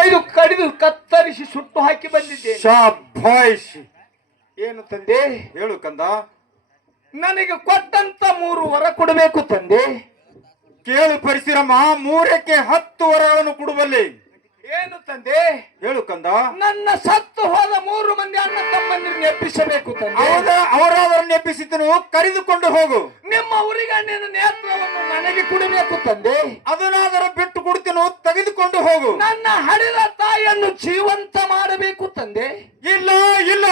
ಒಯ್ದು ಕಡಿದು ಕತ್ತರಿಸಿ ಸುಟ್ಟು ಹಾಕಿ ಬಂದಿದ್ದೇನೆ. ಶಾಬಾಷ್. ಏನು ತಂದೆ? ಹೇಳು ಕಂದ. ನನಗೆ ಕೊಟ್ಟಂತ 3 ವರ ಕೊಡಬೇಕು ತಂದೆ. ಕೇಳು ಪರಶುರಾಮ, 3ಕ್ಕೆ 10 ವರಗಳನ್ನು ಕೊಡುವಲ್ಲಿ. ಏನು ತಂದೆ? ಹೇಳು ಕಂದ. ನನ್ನ ಸತ್ತು ಹೋದ 3 ಮಂದಿ ಅಣ್ಣ ತಮ್ಮಂದಿರನ್ನು ಎಬ್ಬಿಸಬೇಕು ತಂದೆ. ಅವರವರನ್ನು ಎಬ್ಬಿಸಿದ್ದನು ಕರೆದುಕೊಂಡು ಹೋಗು. ನಿಮ್ಮ ಊರಿಗಣ್ಣಿನ ನೇತ್ರವನ್ನು ನನಗೆ ಕೊಡಬೇಕು ತಂದೆ. ಅದನ್ನಾದರೂ ಬಿಟ್ಟು ಕೊಡ್ತೀನೋ, ತೆಗೆದುಕೊಂಡು ಹೋಗು. ನನ್ನ ಹಡಿದ ತಾಯಿಯನ್ನು ಜೀವಂತ ಮಾಡಬೇಕು ತಂದೆ. ಇಲ್ಲ ಇಲ್ಲ.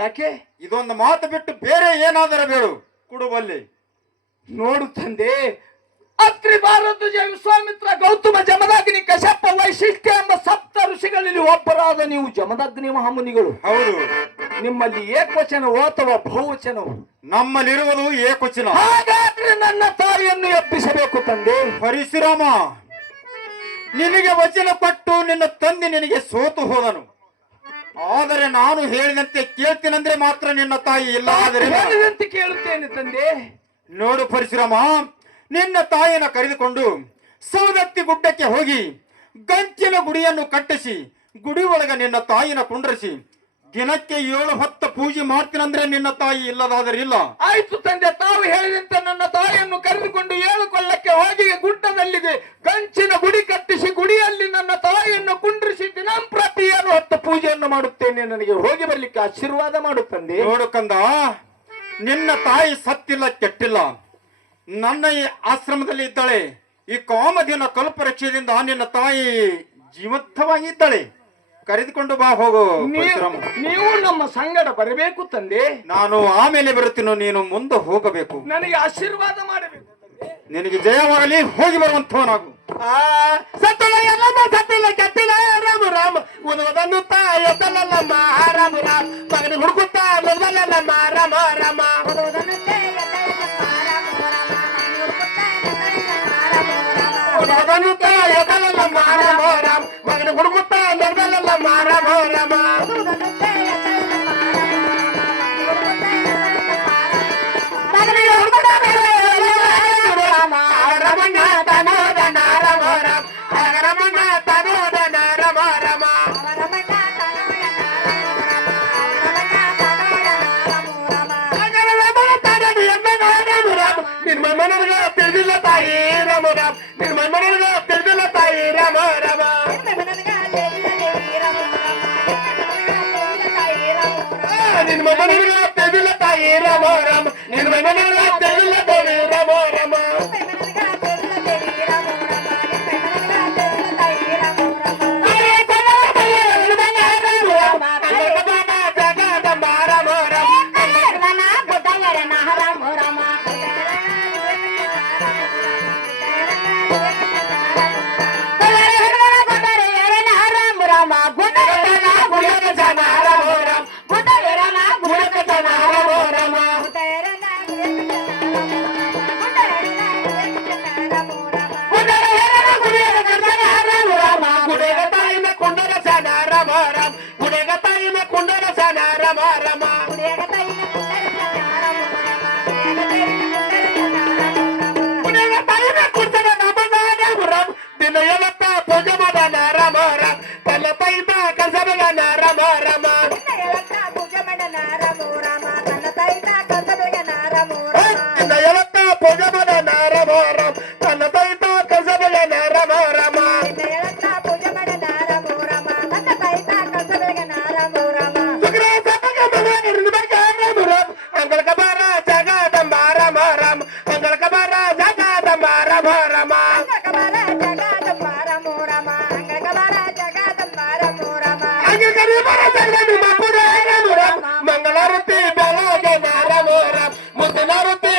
ಯಾಕೆ? ಇದೊಂದು ಮಾತು ಬಿಟ್ಟು ಬೇರೆ ಏನಾದರೂ ಬೇಡು, ಕೊಡುವಲ್ಲಿ. ನೋಡು ತಂದೆ, ಅತ್ರಿ ಭಾರದ್ವಾಜ ವಿಶ್ವಾಮಿತ್ರ ಗೌತಮ ಜಮದಗ್ನಿ ಕಶ್ಯಪ ವೈಶಿಷ್ಟ್ಯ ಎಂಬ 7 ಋಷಿಗಳಲ್ಲಿ ಒಬ್ಬರಾದ ನೀವು ಜಮದಗ್ನಿ ಮಹಾಮುನಿಗಳು. ಹೌದು. ನಿಮ್ಮಲ್ಲಿ ಏಕವಚನವೋ ಅಥವಾ ಬಹುವಚನವೋ? ನಮ್ಮಲ್ಲಿರುವುದು ಏಕವಚನ. ಹಾಗಾದ್ರೆ ನನ್ನ ತಾಯಿಯನ್ನು ಎಬ್ಬಿಸಬೇಕು ತಂದೆ. ಪರಶುರಾಮ, ನಿನಗೆ ವಚನ ಕೊಟ್ಟು ನಿನ್ನ ತಂದೆ ನಿನಗೆ ಸೋತು ಹೋದನು. ಆದರೆ ನಾನು ಹೇಳಿದಂತೆ ಕೇಳ್ತೀನಂದ್ರೆ ಮಾತ್ರ ನಿನ್ನ ತಾಯಿ ಇಲ್ಲ. ಆದರೆ ಹೇಳಿದಂತೆ ಕೇಳುತ್ತೇನೆ ತಂದೆ. ನೋಡು ಪರಶುರಾಮ, ನಿನ್ನ ತಾಯಿಯನ್ನು ಕರೆದುಕೊಂಡು ಸೌದತ್ತಿ ಗುಡ್ಡಕ್ಕೆ ಹೋಗಿ ಗಂಚಿನ ಗುಡಿಯನ್ನು ಕಟ್ಟಿಸಿ ಗುಡಿ ಒಳಗ ನಿನ್ನ ತಾಯಿನ ಕುಂಡ್ರಿಸಿ ದಿನಕ್ಕೆ 7 ಹೊತ್ತು ಪೂಜೆ ಮಾಡ್ತೀನಂದ್ರೆ ನಿನ್ನ ತಾಯಿ ಇಲ್ಲದಾದರೆ ಇಲ್ಲ. ಆಯ್ತು ತಂದೆ, ತಾವು ಹೇಳಿದಂತೆ ನನ್ನ ತಾಯಿಯನ್ನು ಕರೆದುಕೊಂಡು 7 ಕೊಳ್ಳಕ್ಕೆ ಹೋಗಿ ಗುಡ್ಡದಲ್ಲಿದೆ ಗಂಚಿನ ಗುಡಿ ಕಟ್ಟಿಸಿ ಗುಡಿಯಲ್ಲಿ ನನ್ನ ತಾಯಿಯನ್ನು ಕುಂಡ್ರಿಸಿ ದಿನಂಪ್ರತಿ 7 ಹೊತ್ತು ಪೂಜೆಯನ್ನು ಮಾಡುತ್ತೇನೆ. ನನಗೆ ಹೋಗಿ ಬರ್ಲಿಕ್ಕೆ ಆಶೀರ್ವಾದ ಮಾಡುತ್ತಂದೆ. ನೋಡು ಕಂದ, ನಿನ್ನ ತಾಯಿ ಸತ್ತಿಲ್ಲ, ಕೆಟ್ಟಿಲ್ಲ. ನನ್ನ ಈ ಆಶ್ರಮದಲ್ಲಿ ಇದ್ದಾಳೆ. ಈ ಕಾಮದಿನ ಕಲ್ಪರಕ್ಷದಿಂದ ನಿನ್ನ ತಾಯಿ ಜೀವಂತವಾಗಿ ಇದ್ದಾಳೆ. ಕರೆದುಕೊಂಡು ಬಾ, ಹೋಗು. ನೀವು ನಮ್ಮ ಸಂಗಡ ಬರಬೇಕು ತಂದೆ. ನಾನು ಆಮೇಲೆ ಬರುತ್ತೀನೋ, ನೀನು ಮುಂದೆ ಹೋಗಬೇಕು. ನನಗೆ ಆಶೀರ್ವಾದ ಮಾಡಬೇಕು. ನಿನಗೆ ಜಯವಾಗಲಿ, ಹೋಗಿ ಬರುವಂತವನಾಗು. ಸತ್ತಲ ಎಲ್ಲಮ್ಮ ಸತ್ತಿಲ್ಲ ಕೆತ್ತಿಲ್ಲ ರಾಮ ರಾಮ ಉದನ್ನು ತಾಯಲ್ಲಮ್ಮ ರಾಮ ರಾಮ ಮಗನ ಹುಡುಕುತ್ತಾ ಮೊದಲಲ್ಲಮ್ಮ ರಾಮ ರಾಮ ಮಗನ ಹುಡುಕುತ್ತಾ ಮೊದಲಲ್ಲಮ್ಮ ರಾಮ ರಾಮ ತಿಳಿದಿಲ್ಲ ತಾಯಿ ರಾಮ ರಾಮ ನಿಮ್ಮ ಮನೆಗೆ ತಿಳಿದಿಲ್ಲ ತಾಯಿ ರಾಮ ರಾಮ ನಿನ್ನ ಮನೆಗೆ ತಿಳಿದಿಲ್ಲ ತಾಯಿ ರಾಮ ರಾಮ ನಿನ್ನ ಮನೆಗೆ ತಿಳಿದಿಲ್ಲ ದೇವಿ ರಾಮ ರಾಮ ಮಂಗಳಾರತಿ ಬೆಳಗ್ಗೆ ನಾರ ಮುದ್ದನಾರತಿ